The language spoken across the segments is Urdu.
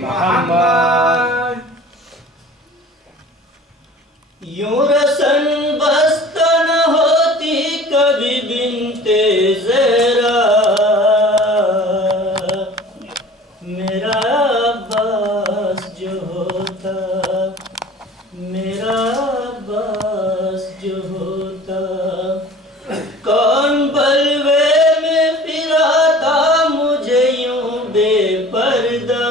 محمد. یوں رسن بستہ نہ ہوتی کبھی بنتے زہرا، میرا عباس جو ہوتا، میرا عباس جو ہوتا. کون بلوے میں پھراتا مجھے یوں بے پردہ،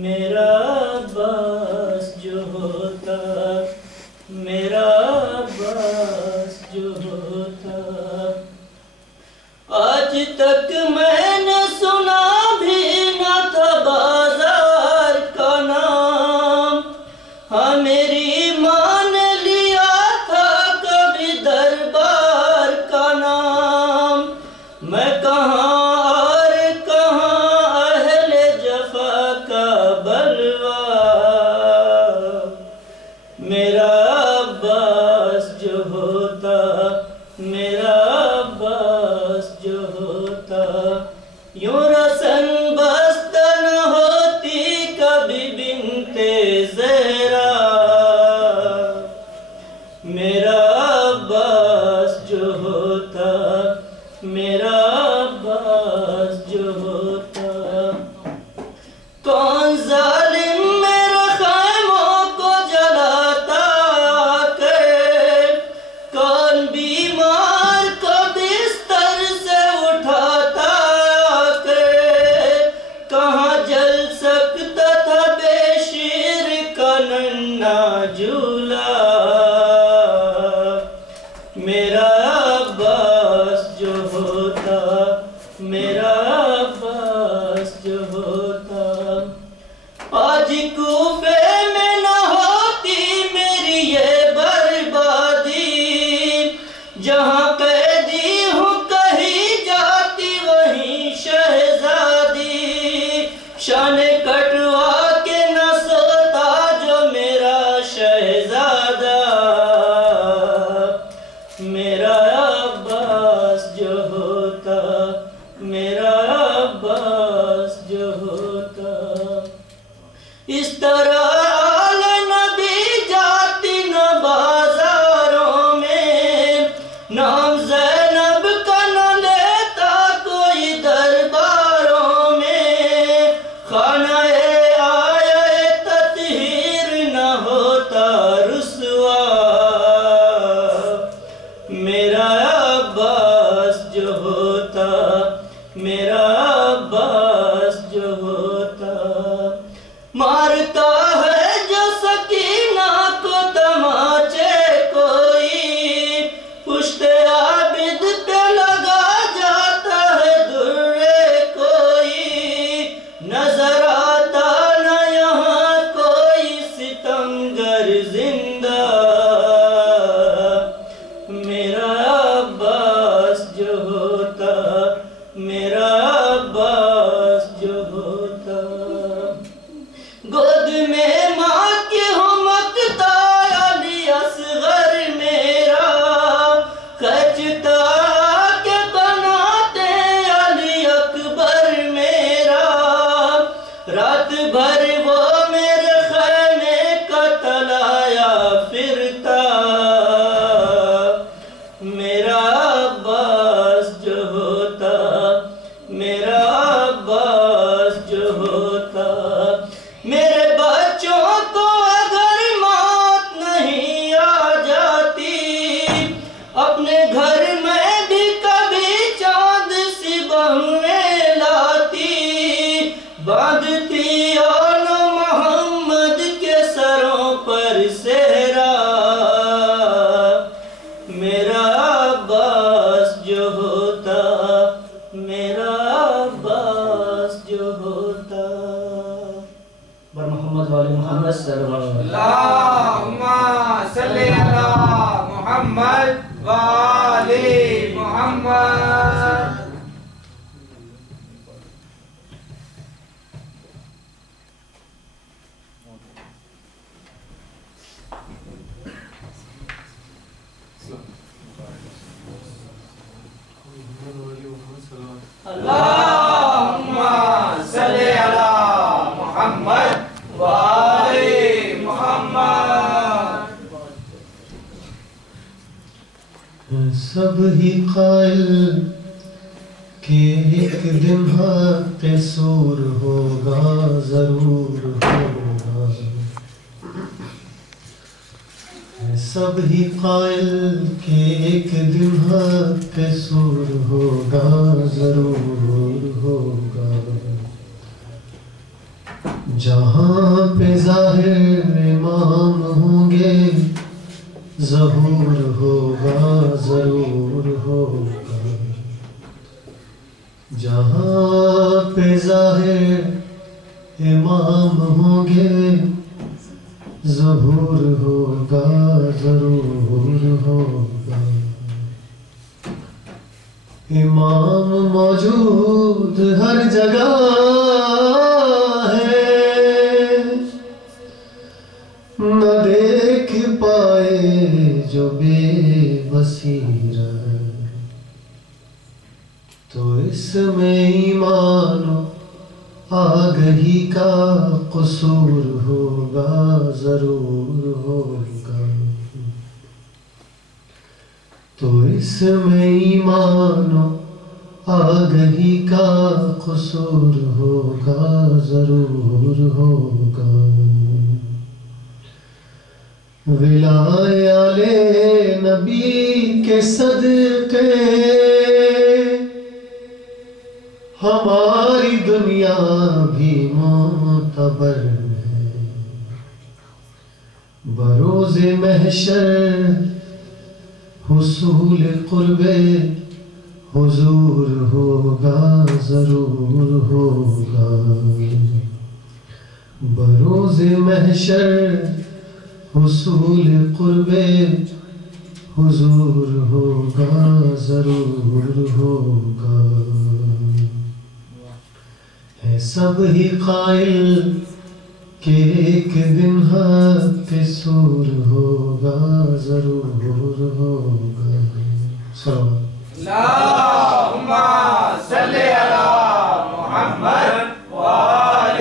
میرا عباس جو ہوتا، میرا عباس جو ہوتا. آج تک میں نے سنا بھی نہ تھا بازار کا نام، ہاں میری ماں نے لیا تھا کبھی دربار کا نام. میں کہاں اور کہاں اہل جفا کا بلوا، میرا عباس جو ہوتا، میرا عباس جو ہوتا. یوں رسن بستہ نہ ہوتی کبھی بنتے زہرا، میرا عباس جو ہوتا، میرا عباس جو ہوتا. کون ظالم میرے خیموں کو جلاتا کہ، کون بیمار کو بستر سے اٹھاتا کہ، کہاں جل سکتا تھا بے شیر کا ننھا جھولا، میرا عباس جو ہوتا، میرا عباس جو ہوتا. آج کوفے میں نہ ہوتی میری یہ بربادی، جہاں قیدی ہوں کہیں جاتی وہیں شہزادی. شان کٹوا کے نہ سوتا جو میرا شہزادہ، میرا عباس جو ہوتا، میرا عباس جو ہوتا. اس طرح آل نبی جاتی نہ بازاروں میں، نام زینب کا نہ لیتا کوئی درباروں میں. خانہ آیا تطہیر نہ ہوتا رسوا، میرا عباس جو ہوتا، میرا عباس جو ہوتا. مارتا ہے جو سکینہ کو تماچے کوئی، پشت عابد پہ لگا جاتا ہے درے کوئی. نظر آتا نہ یہاں کوئی ستمگر زندہ، میرا عباس جو ہوتا، میرا عباس جو ہوتا. گود میں ماں کی ہوں مکتا علی اصغر میرا، کھچتا کے بناتے علی اکبر میرا. رات بھر وہ میرے خیمے کا تلایا پھرتا، میرا عباس جو ہوتا، میرا عباس جو ہوتا. میرے بچوں کو اگر موت نہیں آ جاتی، اپنے گھر میں بھی کبھی چاند سی بہویں لاتی. باندھتی آل محمد کے سروں پر سہرا، میرا عباس جو ہوتا، میرا عباس جو ہوتا. بر محمد والے محمد صلی اللہ علیہ وسلم. اللہم صلی علی محمد وآل محمد. اللہم سب ہی قائل کہ ایک دن حق سور ہوگا ضرور ہوگا، سب ہی قائل کہ ایک دن حق سور ہوگا ضرور ہوگا، جہاں پہ ظاہر امام ہوں گے ظہور ہوگا ضرور ہوگا، جہاں پہ ظاہر امام ہوں گے ظہور ہوگا ضرور ہوگا، امام موجود ہر جگہ ہے، نہ دیکھ پائے جو بے بصیرت، تو اس میں ایمان و آگہی کا قصور ہوگا ضرور ہوگا، تو اس میں ایمان و آگہی کا قصور ہوگا ضرور ہوگا، ولائے آل نبی کے صدقے ہماری دنیا بھی معتبر ہے، بروز محشر حصول قرب حضور ہوگا ضرور ہوگا، بروز محشر حصول قرب حضور ہوگا ضرور ہوگا، ہے سب ہی قائل کہ ایک دن حق سور ہوگا ضرور ہوگا، اللہم صلی علی محمد وآل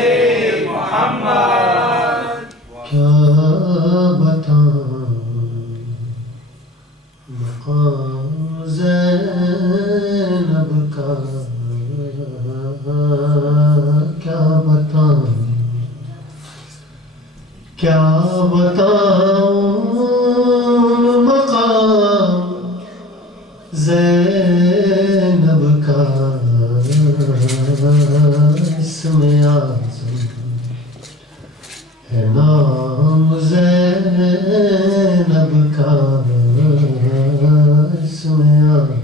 محمد۔ کیا بتاؤں مقام زینب کا، کیا بتاؤں مقام زینب کا، اسم اعظم ہے نام زینب کا، اسم اعظم،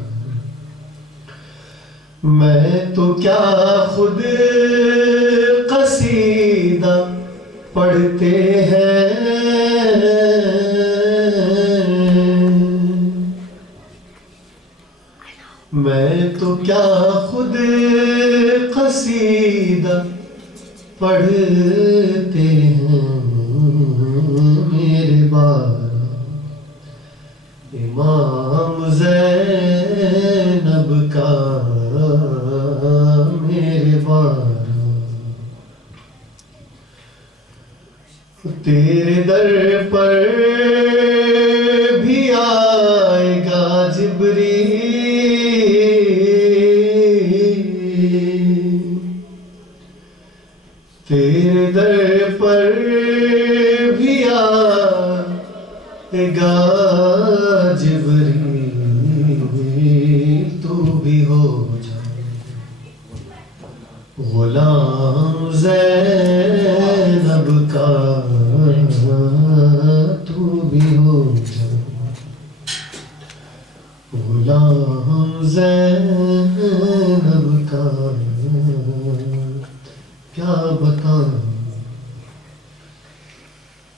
میں تو کیا خود قصیدہ پڑھتے ہیں، میں تو کیا خود قصیدہ پڑھتے ہیں، میرے بارہ امام زینب کا، میرے بارہ تیرے در پر بھی آئے گا جبریل، تیرے در پر بھی آئے گا جبریل، تو بھی ہو جا غلام زینب کا، تو بھی ہو جا غلام زینب کا، کیا بتاؤں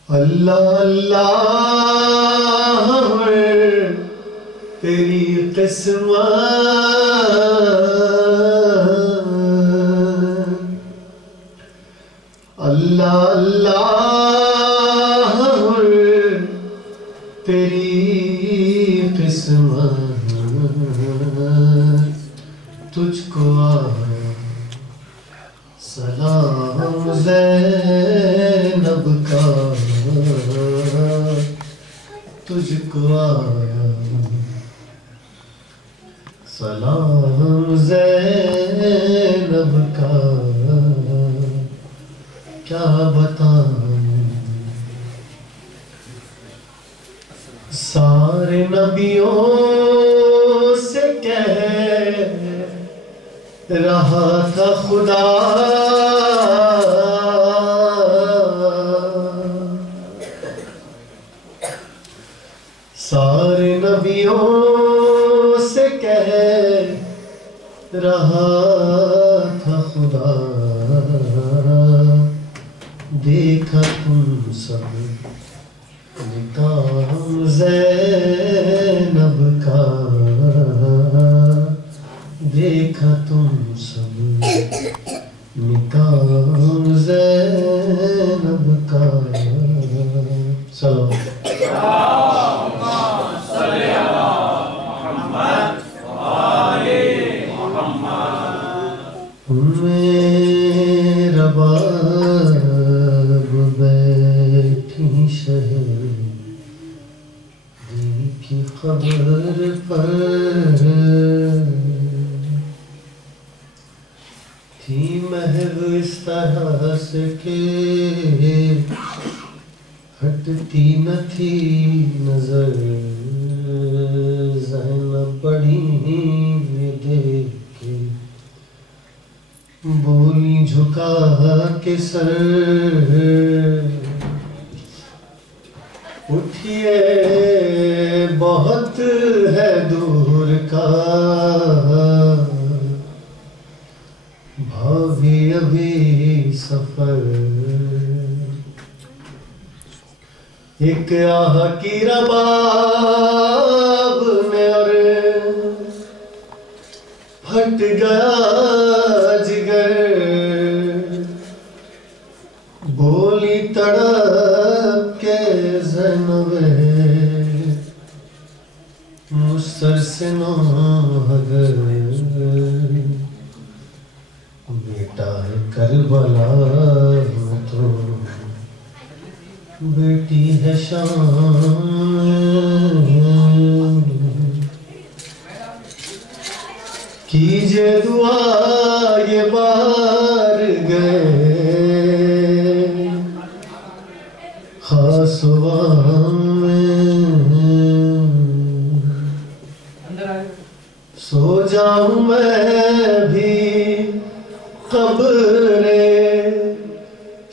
اللہ اللہ تیری قسمت، اللہ اللہ تیری قسمت، تجھ کو آیا سلام زینب کا، تجھ کو آیا سلام زینب کا کیا بتاؤں، سارے نبیوں سے کہہ رہا تھا خدا، سارے نبیوں سے کہہ رہا تھا خدا، دیکھا تم سب نکام زینب کا، دیکھا تم سب نکام زینب کا. سلام میرا باب بیٹھی شہزادی کی خبر پر، تھی محو اس طرح سے کہ ہٹتی نہ تھی نظر، زینب بڑی میں دیکھ کے بولی جھکا کے سر، اٹھئے بہت ہے دور کا بھاوی ابھی سفر، ایک آہ کی رباب میں اور پھٹ گیا جگر، بولی تڑپ کے زینب مجھ سر سے نہ ہگر، بیٹا ہے کربلا میں تو بیٹی ہے شام، کیجے دعا یہ بار گئے خاص وام میں، سو جاؤں میں بھی قبر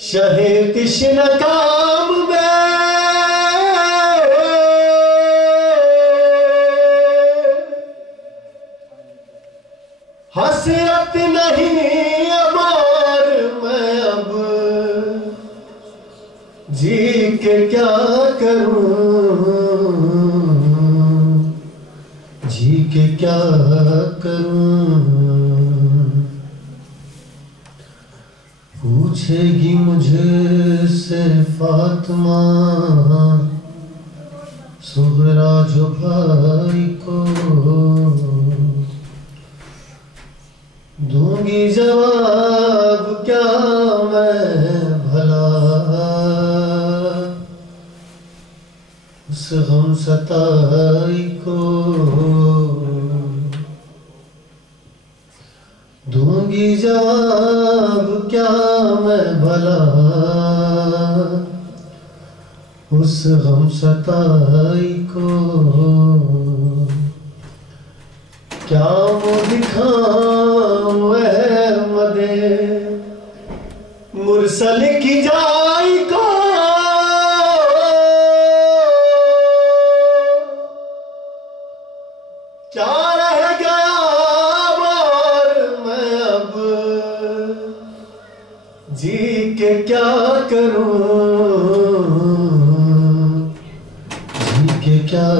شہ تشنہ کام میں، حسرت نہیں امار میں اب جی کے کیا کروں، جی کے کیا کروں، پوچھے گی مجھ سے فاطمہ صغرا جو بھائی کو، دوں گی جواب کیا میں بھلا، اس غم ستائی کو، دوں گی جواب کیا میں بھلا، اس غم ستائی کو، کیا منہ دکھاؤں احمد مرسل کی جائی کو، کیا رہ گیا اور میں اب جی کے کیا کروں، جی کے کیا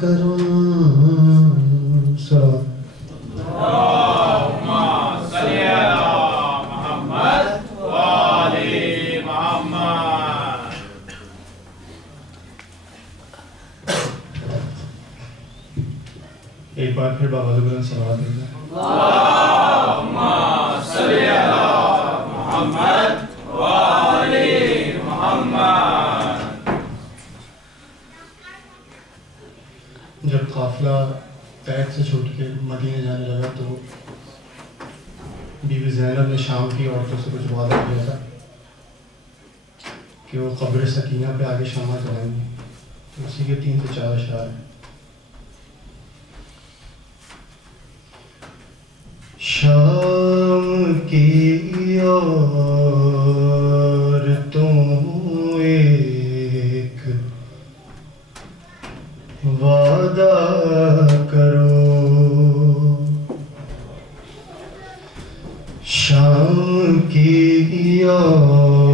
کروں. اللہم صلی علی محمد وآل محمد. ایک بار پھر بابا بلند صلوات دیجیے. اللہم صلی علی محمد وآل محمد. جب قافلہ قید سے چھوٹ کے مدینے جانے لگا تو بیوی زینب نے شام کی عورتوں سے کچھ وعدہ کیا تھا کہ وہ قبر سکینہ پہ آگے شمع جلائیں گے. اسی کے 3 سے 4 اشعار ہیں. شام کی عورتوں ایک وعدہ کرو، شام کی عورتوں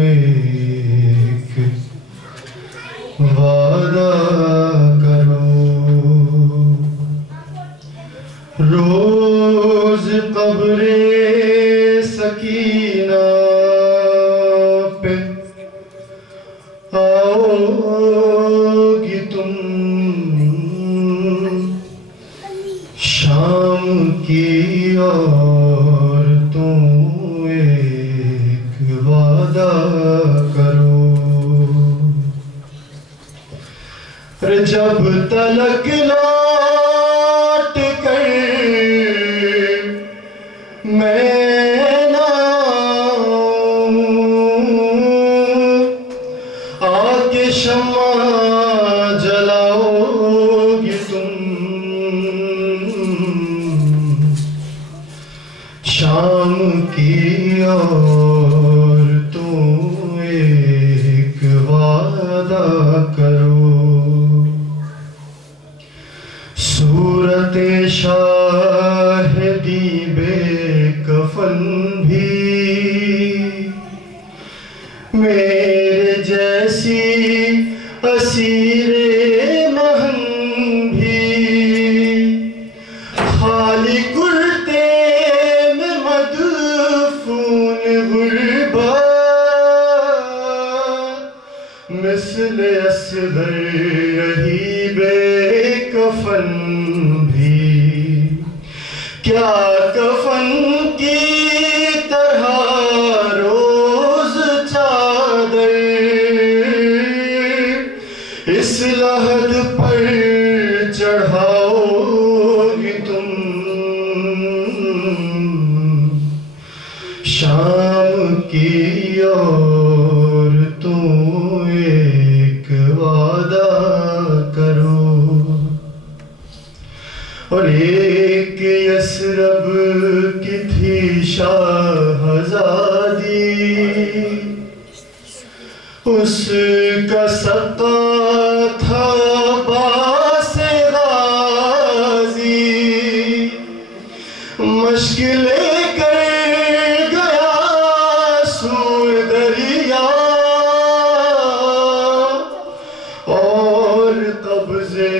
ایک وعدہ کرو، روز قبر سکینہ پہ آؤ گی تم، شام کی عورتوں ایک وعدہ کرو، جب تلک لوٹ کر میں نہ آ کے شمع جلاؤ گی تم، شام کی عورتوں ایک وعدہ کرو، صورت شاہدی بے کفن بھی میرے جیسی اسیر مہن بھی، خالی کرتے میں مدفون غربت، مثل اصغر رہی بے کفن بھی، کیا کفن کی طرح روز چادر اس لحد پر چڑھاؤ گی تم، شام کی عورتوں ایک وعدہ کرو، اور ایک یثرب کی تھی شاہزادی، اس کا سقا تھا عباس غازی، مشک لے کر گیا سوئے دریا، اور قبضے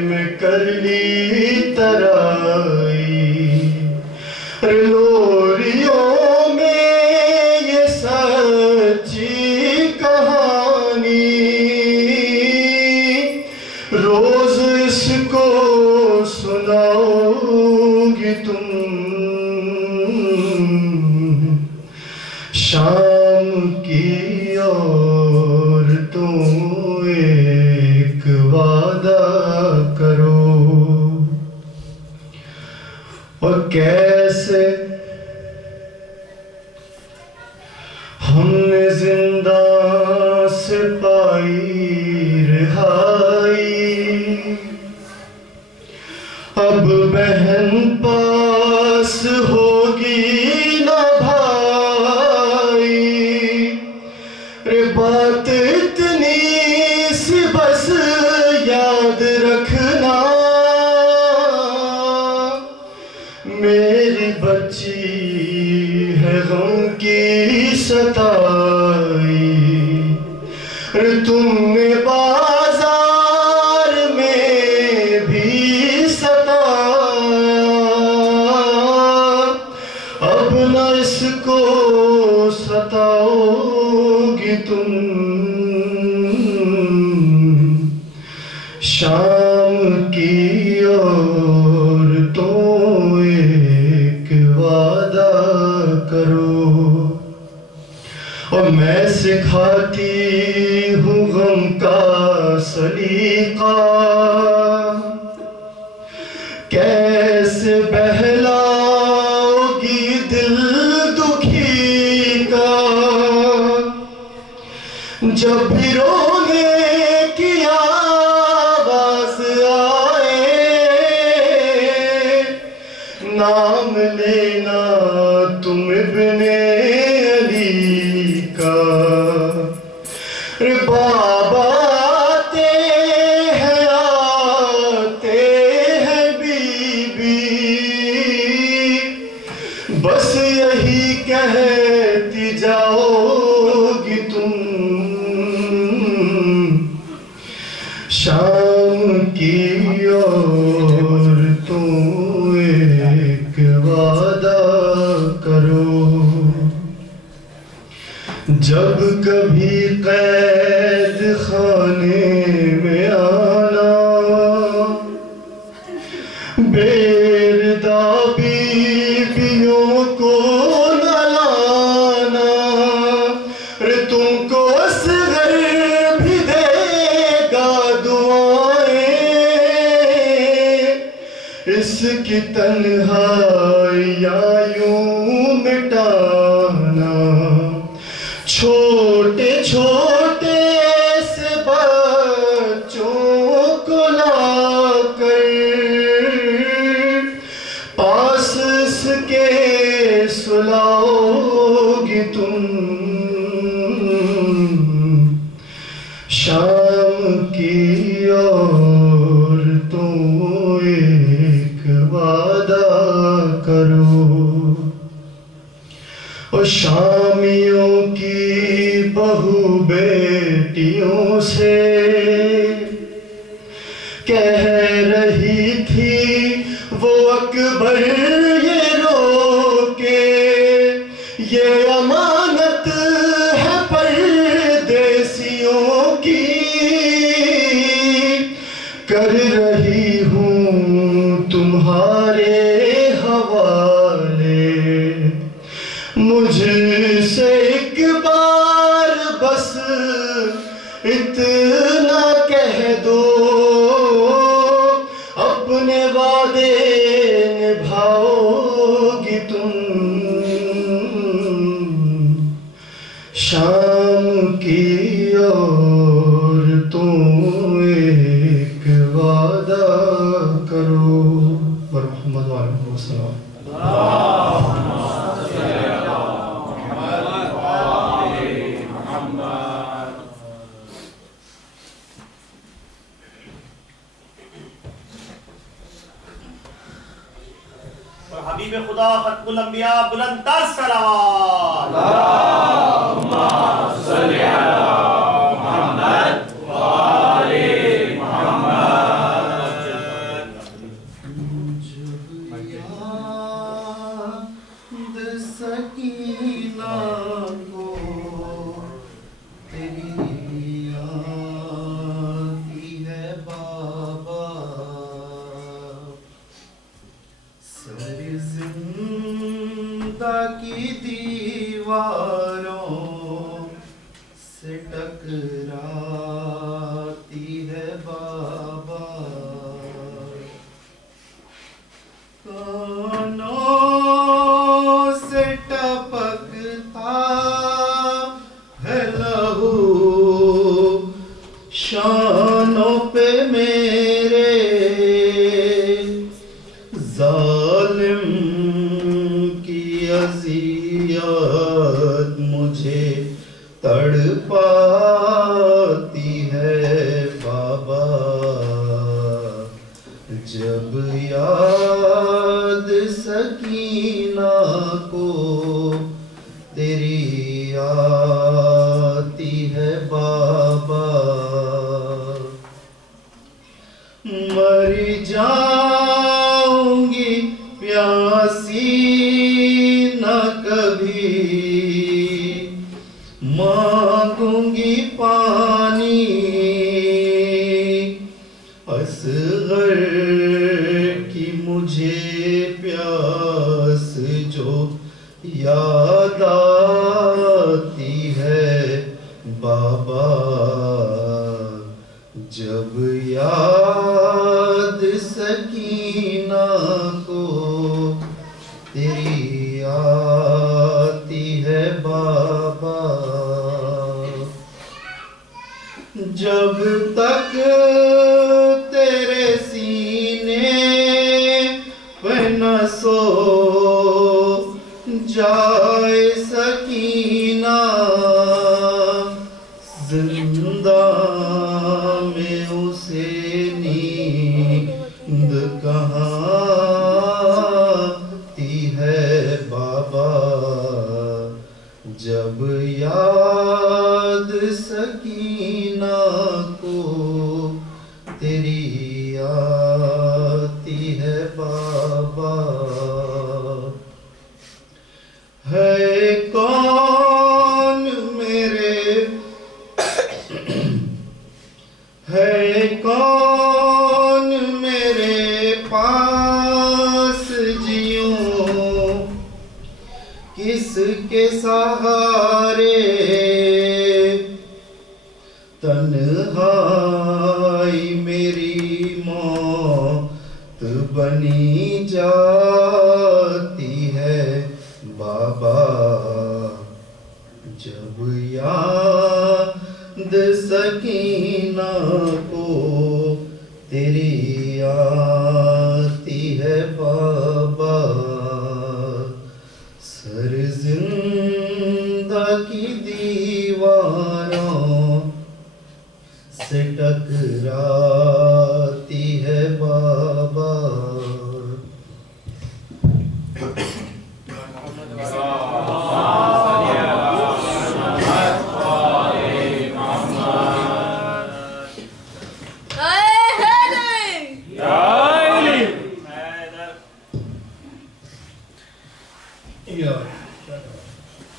میں کر لی ترائی، لوریوں میں یہ سچی کہانی، روز اس کو سناؤ گی تم، شام کی عورتوں ایک وعدہ کرو، اور کیسے ہم نے زنداں سے پائی رہائی، اب بہن پاس ہوگی نہ بھائی، رے بات اتنی سی بس یاد رکھنا، میری بچی ہے غم کی ستائی، تم نے بازار میں بھی ستایا، اب نہ اس کو ستاؤ گی تم، شام کی عورتوں ایک وعدہ کرو، اور میں سکھاتی ہوں غم کا سلیقہ، جب بھی رونے کی آواز آئے نام لینا تم ابن علی کا بابا آتے ہیں بی بی بس یہی کہتی جاؤ گی تم شام کی عورتوں ایک وعدہ کرو جب کبھی قید خانے میں آنا بیردہ بیویوں کو نہ لانا تم کو اصغر بھی دے گا دعائیں اس کی تنہائیاں یوں مٹانا چھوٹے چھوٹے سے بچوں کو لا کر پاس اس کے سلاؤ گی تم شام کی عورتوں ایک وعدہ کرو اور شامیوں کی بہو بیٹیوں سے کہہ رہی تھی وہ اکبر یہ رو کے یہ امانت ہے پردیسیوں کی کر رہی ہوں تمہارے حوالے مجھ سے ایک بار بس اتنا کہہ دو اپنے وعدے نبھاؤ گی تم شام کی عورتوں ایک وعدہ کرو محمد علیہ وسلم حبیب خدا ختم الانبیاء بلند تر صلوات اللہم صلی علی محمد وآل محمد یاد سکینہ کو تیری آتی ہے بابا سر زندہ کی دیواروں سے ٹکراتی ہے بابا کانوں سے ٹپکتا ہے لہو شانوں پہ میرے ظالم کی اذیت مجھے تڑپاتی ہے بابا جب یاد سکینہ کو تیری آتی ہے بابا مر جاؤں گی پیاسی نہ کبھی مانگوں گی پانی اصغر کی مجھے پیاس جو یاد آتی ہے بابا جب یاد سکینہ کو تیری آتی ہے بابا جب تک تیرے سینے پہ نہ سو جائے سکینہ زندہ میں اسے نیند کہاں آتی ہے بابا جب یاد سکینہ کو تیری آتی ہے بابا ہے کون میرے ہے کون میرے پاس جیوں کس کے سہارے تنہائی میری موت بنی جاتی ہے بابا جب یاد سکینہ کو تیری آتی ہے بابا سر زندہ کی دیواروں سے ٹکراتی ہے بابا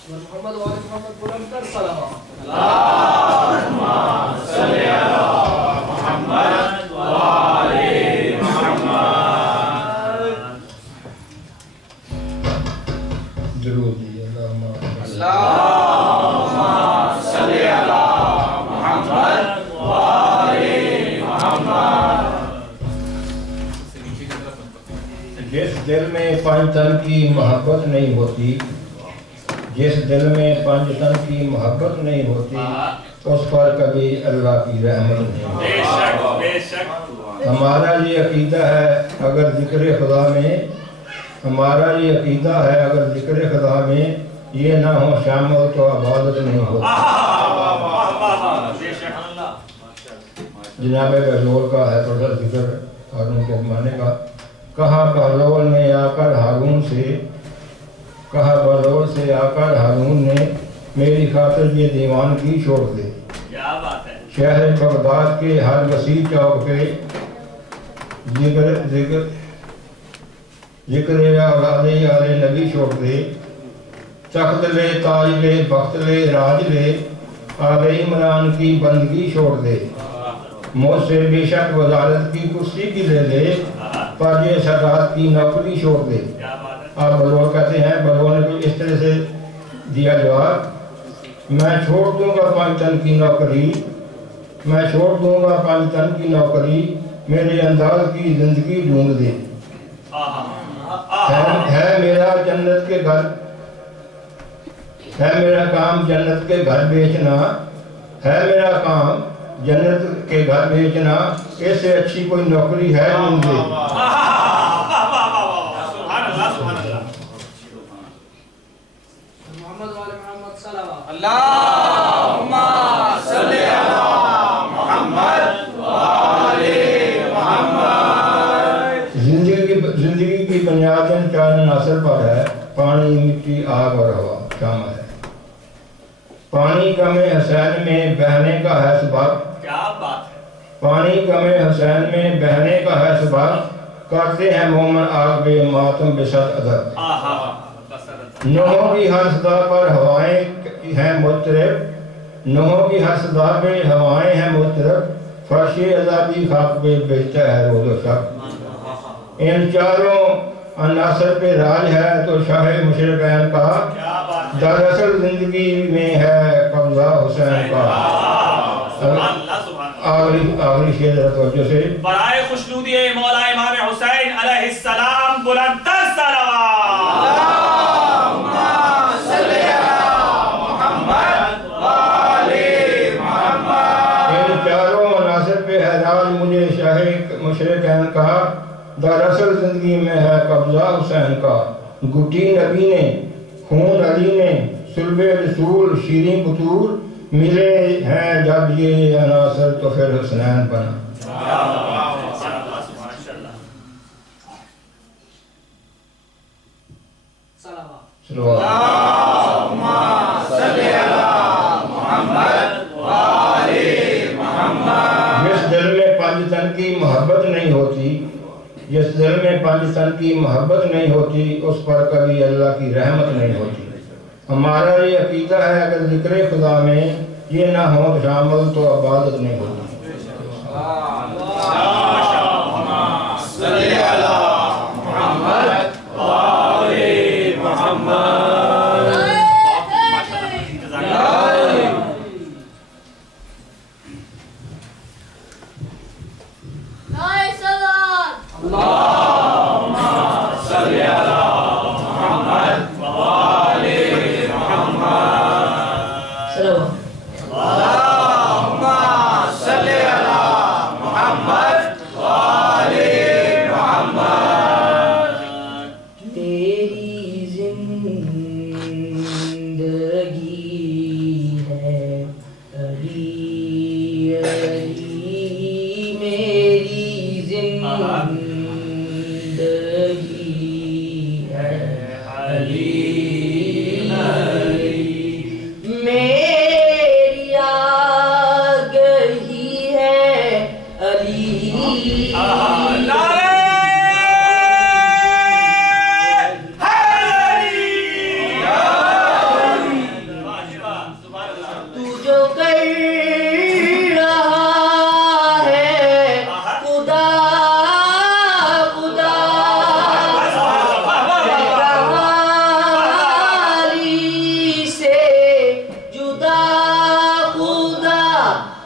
محمد وآل محمد بلند تر صلوات اللهم صل على محمد وآل محمد درود اللهم صل على محمد وآل محمد جس دل میں پانچ تن کی محبت نہیں ہوتی جس دل میں پانچ تن کی محبت نہیں ہوتی اس پر کبھی اللہ کی رحمت نہیں ہوتی بے شک بے شک ہمارا یہ عقیدہ ہے اگر ذکر خدا میں ہمارا یہ عقیدہ ہے اگر ذکر خدا میں یہ نہ ہو شامل تو عبادت نہیں ہوتی جناب بہلول کا ہے تھوڑا ذکر ہارون کے زمانے کا کہا بہلول نے آ کر ہارون سے کہا بہلول سے آ کر ہارون نے میری خاطر یہ دیوانگی چھوڑ دے کیا بات ہے شہر بغداد کے ہر وسیع چوک پہ ذکر اولاد آل نبی چھوڑ دے تخت لے تاج لے بخت لے راج لے آل عمران کی بندگی چھوڑ دے مجھ سے بے شک وزارت کی کرسی بھی لے لے پر یہ سادات کی نوکری چھوڑ دے آپ بلور کہتے ہیں بلور نے اس طرح سے دیا جواب میں چھوڑ دوں گا پانچ تن کی نوکری میں چھوڑ دوں گا پانچ تن کی نوکری میرے انداز کی زندگی ڈھونڈ دے ہے میرا جنت کے گھر ہے میرا کام جنت کے گھر بیچنا ہے میرا کام جنت کے گھر بیچنا اس سے اچھی کوئی نوکری ہے ڈھونڈ دے محمد وآل محمد صلوات اللهم صل على محمد وآل محمد زندگی کی بنیاد چار عناصر پر ہے پانی مٹی آگ اور ہوا شامل ہے پانی غم حسین میں بہنے کا ہے سبب کیا بات ہے پانی غم حسین میں بہنے کا ہے سبب کرتے ہیں مومن آگ بے ماتم بے صد ادب نوحوں کی ہر صدا پر ہوائیں ہیں مضطرب نوحوں کی ہر صدا پہ ہوائیں ہیں مضطرب فرش عذابی خاک پہ بیچتا ہے روز و شب ان چاروں عناصر پہ راج ہے تو شاہ مشرقین کا دراصل زندگی میں ہے قبضہ حسین کا آخری شعر توجہ سے برائے خوشنودی مولا امام حسین علیہ السلام بلند تر صلوات صل على محمد وآل محمد اصل زندگی میں ہے قبضہ حسین کا، گٹی نبی نے خون علی نے صلب رسول شیریں بطور، ملے ہیں جب یہ عناصر تو پھر حسنین بنا۔ اللہم صلی علی محمد وآل محمد۔ جس دل میں پنج تن کی محبت نہیں ہوتی، جس دل میں پنج تن کی محبت نہیں ہوتی، اس پر کبھی اللہ کی رحمت نہیں ہوتی۔ ہمارا یہ عقیدہ ہے اگر ذکر خدا میں یہ نہ ہو شامل تو عبادت نہیں ہوتی۔ صلی علی محمد وآل محمد۔ اللہم صلی علی محمد وآل محمد۔ اللہم صلی علی محمد وآل محمد۔ تیری زندگی ہے علی علی، میری زندگی ہے علی علی، میری آگہی ہے علی۔ تو جو کر رہا ہے خدا خدا، علی سے جدا خدا،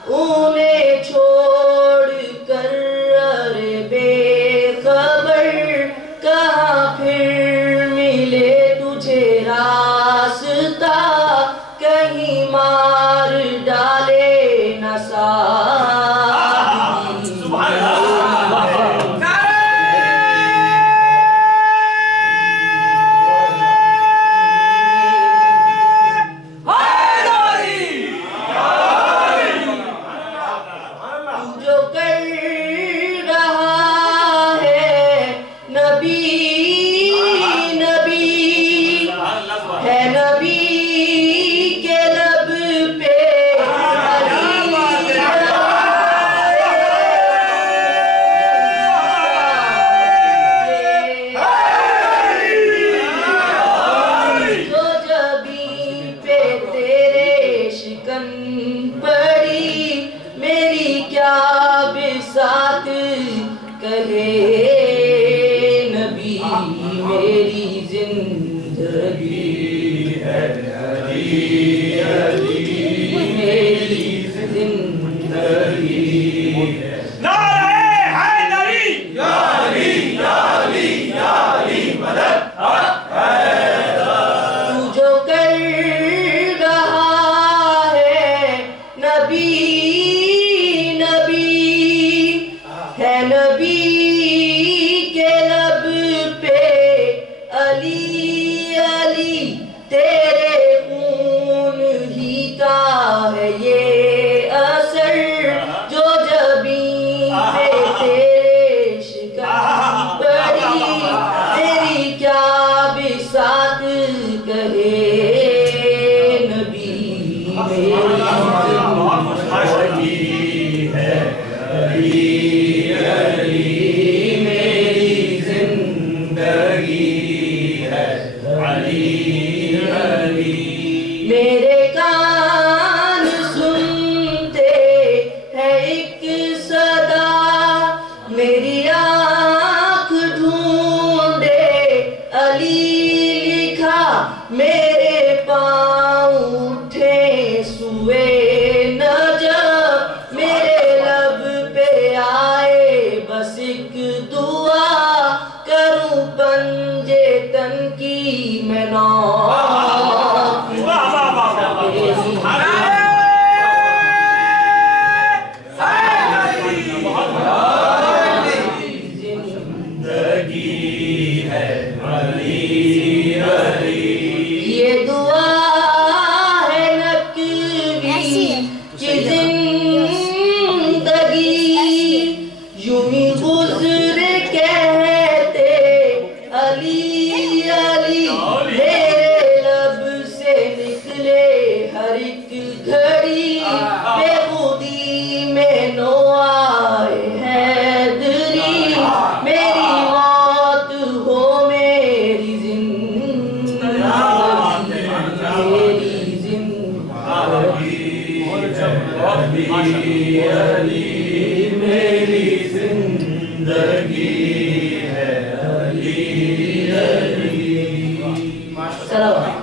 انہیں چھوڑ کر ارے بے خبر، کہاں پھر ملے تجھے راستہ، کہیں مار ڈالے نہ سادگی۔ تو جو کر رہا ہے نبی نبی ہے، نبی کے لب پہ جو جبیں پہ تیرے شکن پڑی، میری کیا بساط کہے نبی، میری زندگی ہے علی علی، میری زندگی ہے۔ نعرہ حیدری یا علی یا علی یا علی مدد۔ تو جو کر رہا ہے نبی نبی ہے، نبی کے لب پہ علی علی، تیرے خون ہی کا ہے یہ اثر، جو جبیں پہ تیرے شکن پڑی، تیری کیا بساط کہے نبی، میری زندگی ہے علی علی، میری زندگی ہے علی علی، میرے کان سنتے ہیں ایک صدا، میری آنکھ ڈھونڈے علی لکھا، میرے پاؤں اٹھے سوئے نجف، میرے لب پہ آئے بس ایک دعا، کروں پنجے تن کی میں نوف، علی میری زندگی ہے علی علی سلام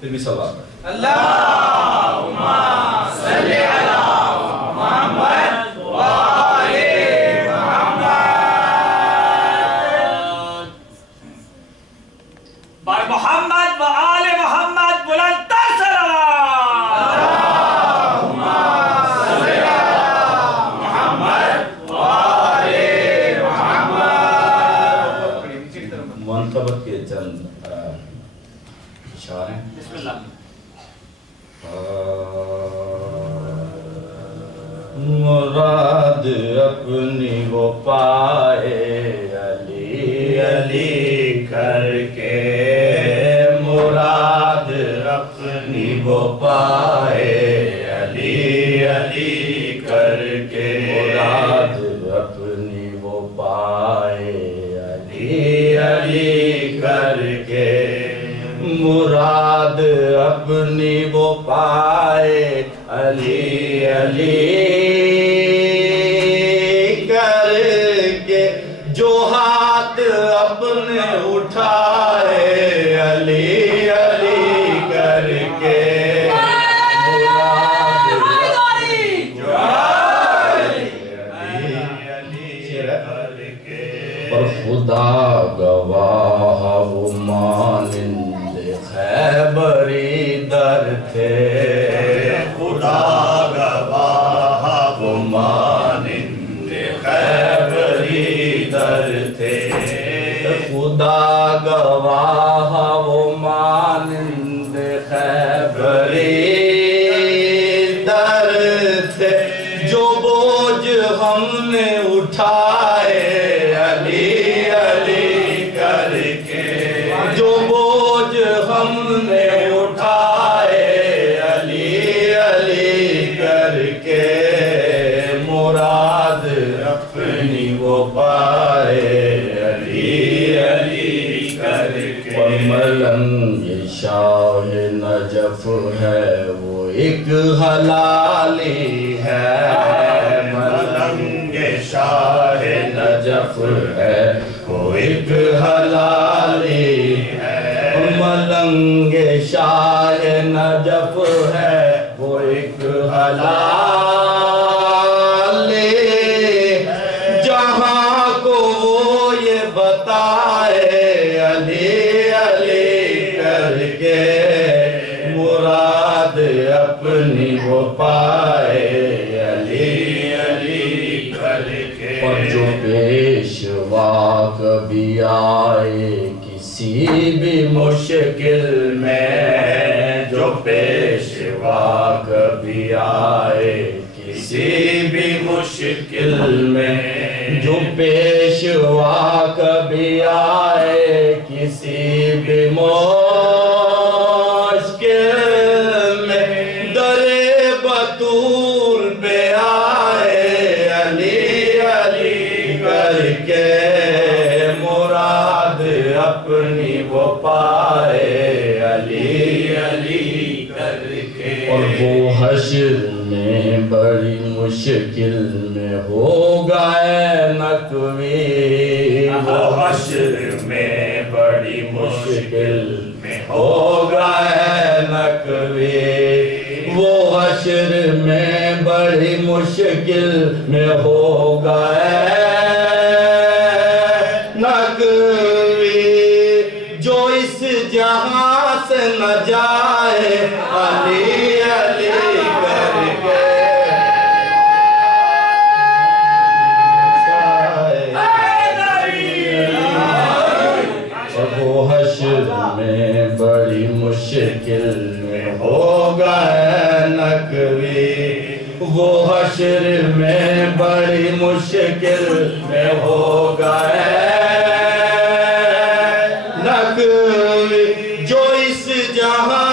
پھر بھی سوال بھائی محمد و آل محمد بلند تر منقبت کے چند اشعار ہیں. بسم اللہ. مراد اپنی وہ پائے علی علی کر کے مراد اپنی وہ پائے علی علی کر کے مراد اپنی وہ پائے علی علی کر کے مراد اپنی وہ پائے علی علی کر کے جو ہاتھ اپنے اٹھائے علی علی کر کے مراد اپنی جو علی علی کر کے اور خدا گواہ وہ مانند خیبری در تھے خدا گواہ وہ مانند خیبری در تھے خدا گواہ وہ مانند خیبری در تھے جو بوجھ ہم نے اٹھائے علی علی کر کے جو بوجھ ہم نے اٹھائے علی علی کر کے مراد اپنی وہ پائے علی علی کر کے ملنگ شاہ نجف ہے وہ ایک حلالی ہے ملنگ شاہ نجف ہے وہ ایک حلالی ہے ملنگ شاہ نجف ہے وہ ایک حلالی جہاں کو وہ یہ بتائے علی علی کر کے مراد اپنی وہ پائے علی علی کر کے اور جو پیشوا کبھی آئے کسی بھی مشکل میں جو پیشوا کبھی آئے کسی بھی مشکل میں جو پیشوا کبھی آئے کسی بھی مشکل میں در بطول پہ آئے علی علی کر کے مراد اپنی وہ پائے علی علی کر کے اور وہ حشر میں بڑی مشکل میں ہوگا اے نقوی وہ حشر میں بڑی مشکل میں ہوگا اے نقوی وہ حشر میں بڑی مشکل میں ہوگا اے نقوی جو اس جہاں سے نہ جائے علی علی کر کے اور وہ حشر میں بڑی مشکل میں ہوگا اے نقوی وہ حشر میں بڑی مشکل میں ہوگا اے نقوی جو اس جہاں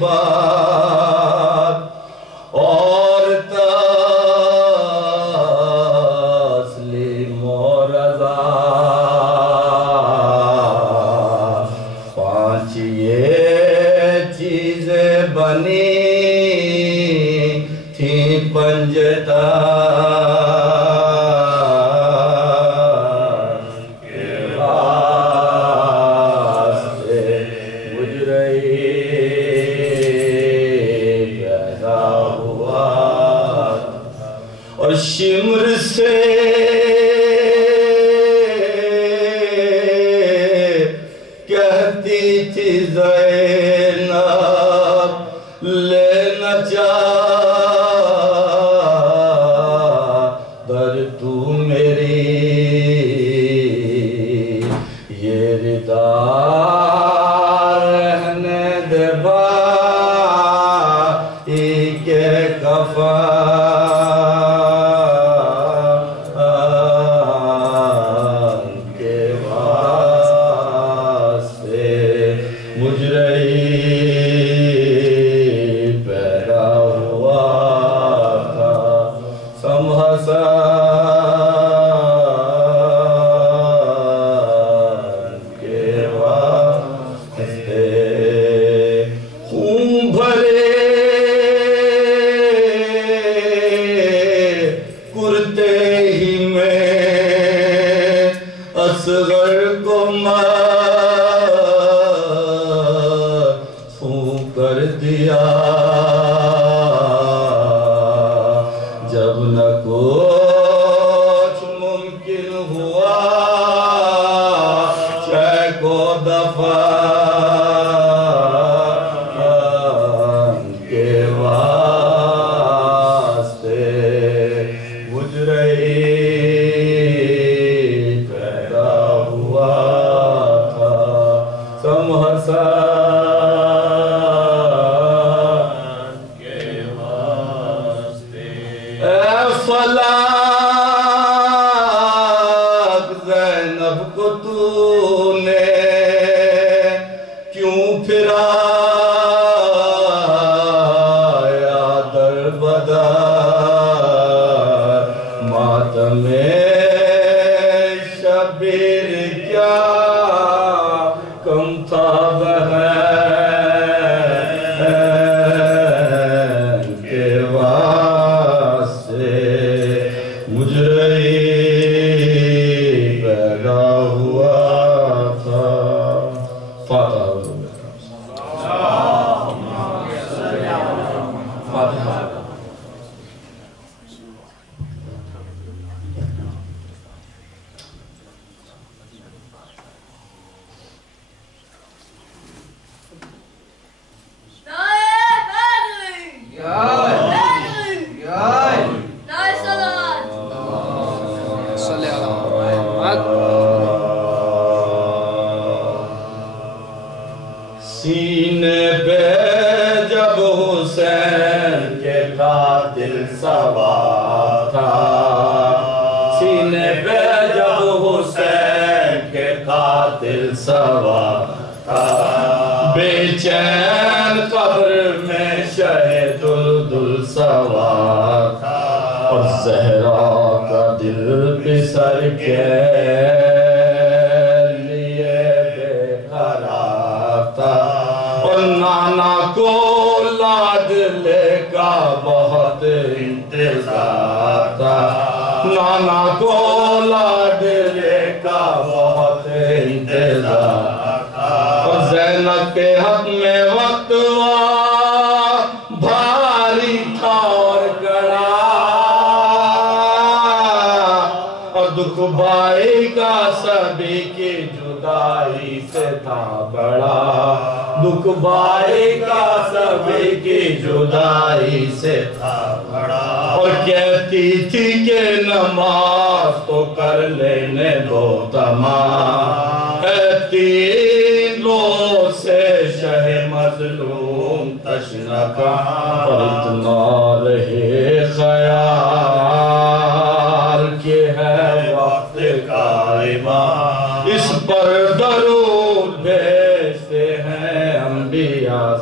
بات اور تسلیم و رضا، پانچ یہ چیزیں بنی تھیں پنجتن کے واسطے گزرئی پیدا ہوا، اور شمر سے کہتی تھی زینب لینا چادر تو میری، یہ ردا رہنے دے بھائی کے کفن کے واسطے مجرئی پیدا ہوا تھا، سمحسن کے واسطے خون بھرے کرتے ہی میں اصغر کو مرفوع کر دیا، جب نہ کچھ ممکن ہوا شے کو دفن کے واسطے گزرئی پیدا ہوا تھا، سمحسن کے واسطے۔ اے فلاک زینب کو تو نے کیوں پھرایا در بدر، ماتم شبیر کیا کم تھا بہن کے واسطے مجرئی پیدا ہوا تھا۔ فاتحہ فاتحہ۔ صلی اللہ علیہ وسلم۔ سینے پہ جب حسین کے قاتل سوار تھا، سینے پہ جب حسین کے قاتل سوار تھا، بے چین قبر میں شہ دلدل سوار تھا، اور زہرا کا دل پسر کے لیے بے قرار تھا، اور نانا کو لاڈلے کا بہت انتظار تھا، نانا کو لاڈلے کا بہت انتظار تھا، اور زینب کے حق میں وقت بھاری تھا اور کڑا، اور دکھ بھائی کا سبھی کی جدائی سے تھا بڑا، دکھ بھائی کا سبھی کی جدائی سے تھا بڑا، اور کہتی تھی کہ نماز تو کر لینے دو تمام، اے تینوں سے شہ مظلوم تشنہ کا، اور اتنا رہے خیال کہ ہے وقت کا امام، اس پر درود بھیجتے ہیں انبیاء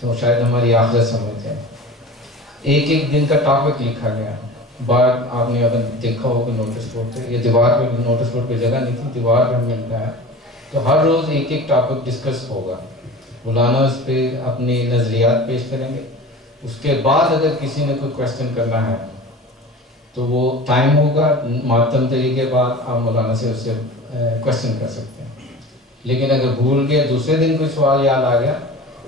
تو شاید ہماری آخرت سمجھتے ہیں. ایک ایک دن کا ٹاپک لکھا گیا. بعد آپ نے اگر دیکھا ہوگا نوٹس بورڈ پہ، یہ دیوار پہ، نوٹس بورڈ پہ جگہ نہیں تھی، دیوار پہ ہم نے لکھا ہے. تو ہر روز ایک ایک ٹاپک ڈسکس ہوگا. مولانا اس پہ اپنے نظریات پیش کریں گے. اس کے بعد اگر کسی نے کوئی کویسچن کرنا ہے تو وہ ٹائم ہوگا، معتم طریقے کے بعد آپ مولانا سے اس سے کویسچن کر سکتے ہیں. لیکن اگر بھول گئے دوسرے دن کوئی سوال یاد آ گیا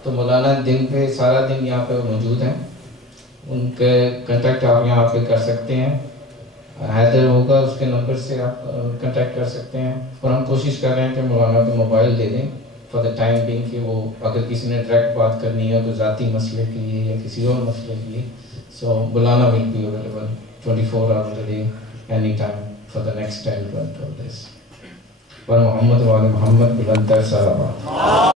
تو مولانا دن پہ سارا دن یہاں پہ موجود ہیں. ان کے کنٹیکٹ آپ یہاں پہ کر سکتے ہیں. حیدر ہوگا، اس کے نمبر سے آپ کنٹیکٹ کر سکتے ہیں. اور ہم کوشش کر رہے ہیں کہ مولانا کو موبائل دے دیں فار دا ٹائم بینگ، کہ وہ اگر کسی نے ڈائریکٹ بات کرنی ہے تو ذاتی مسئلے کے لیے یا کسی اور مسئلے کے لیے. So Maulana will be available 24 hours a day, any time for the next 10 to 12 days. پر محمد وعلی محمد بلند تر صلوات.